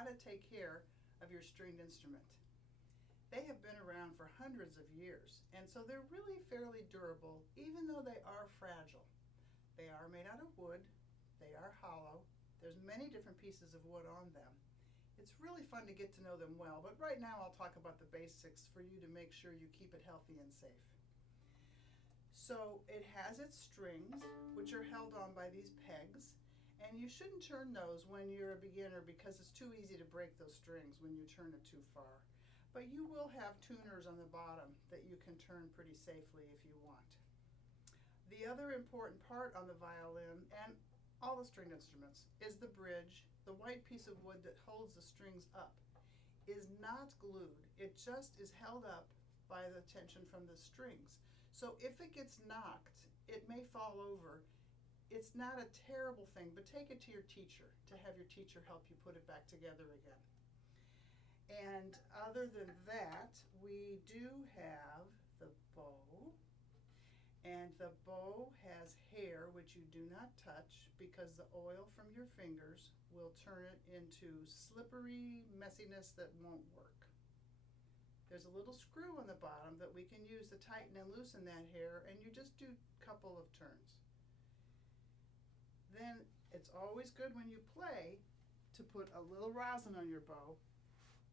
how to take care of your stringed instrument. They have been around for hundreds of years, and so they're really fairly durable, even though they are fragile. They are made out of wood, they are hollow, there's many different pieces of wood on them. It's really fun to get to know them well, but right now I'll talk about the basics for you to make sure you keep it healthy and safe. So it has its strings, which are held on by these pegs, and you shouldn't turn those when you're a beginner because it's too easy to break those strings when you turn it too far. But you will have tuners on the bottom that you can turn pretty safely if you want. The other important part on the violin and all the stringed instruments is the bridge. The white piece of wood that holds the strings up is not glued. It just is held up by the tension from the strings. So if it gets knocked, it may fall over. It's not a terrible thing, but take it to your teacher to have your teacher help you put it back together again. And other than that, we do have the bow. And the bow has hair which you do not touch because the oil from your fingers will turn it into slippery messiness that won't work. There's a little screw on the bottom that we can use to tighten and loosen that hair, and you just do a couple of turns. Then it's always good when you play to put a little rosin on your bow,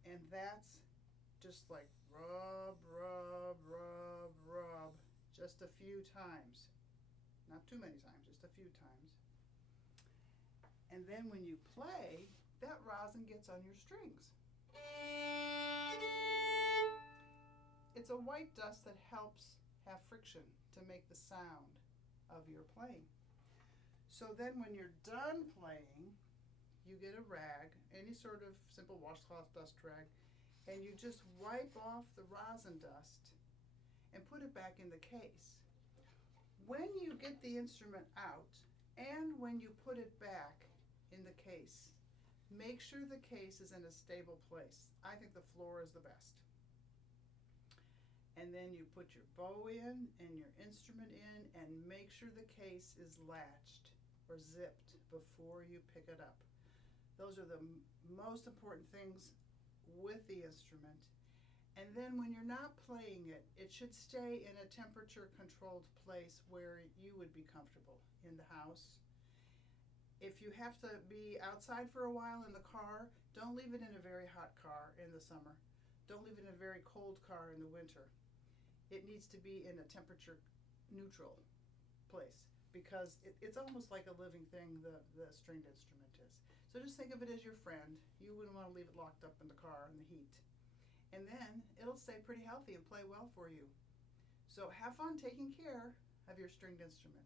and that's just like rub, rub, rub, rub, just a few times. Not too many times, just a few times. And then when you play, that rosin gets on your strings. It's a white dust that helps have friction to make the sound of your playing. So then when you're done playing, you get a rag, any sort of simple washcloth dust rag, and you just wipe off the rosin dust and put it back in the case. When you get the instrument out and when you put it back in the case, make sure the case is in a stable place. I think the floor is the best. And then you put your bow in and your instrument in and make sure the case is latched or zipped before you pick it up. Those are the most important things with the instrument. And then when you're not playing it, it should stay in a temperature controlled place where you would be comfortable in the house. If you have to be outside for a while in the car, don't leave it in a very hot car in the summer. Don't leave it in a very cold car in the winter. It needs to be in a temperature neutral place because it's almost like a living thing, the stringed instrument is. So just think of it as your friend. You wouldn't want to leave it locked up in the car in the heat. And then it'll stay pretty healthy and play well for you. So have fun taking care of your stringed instrument.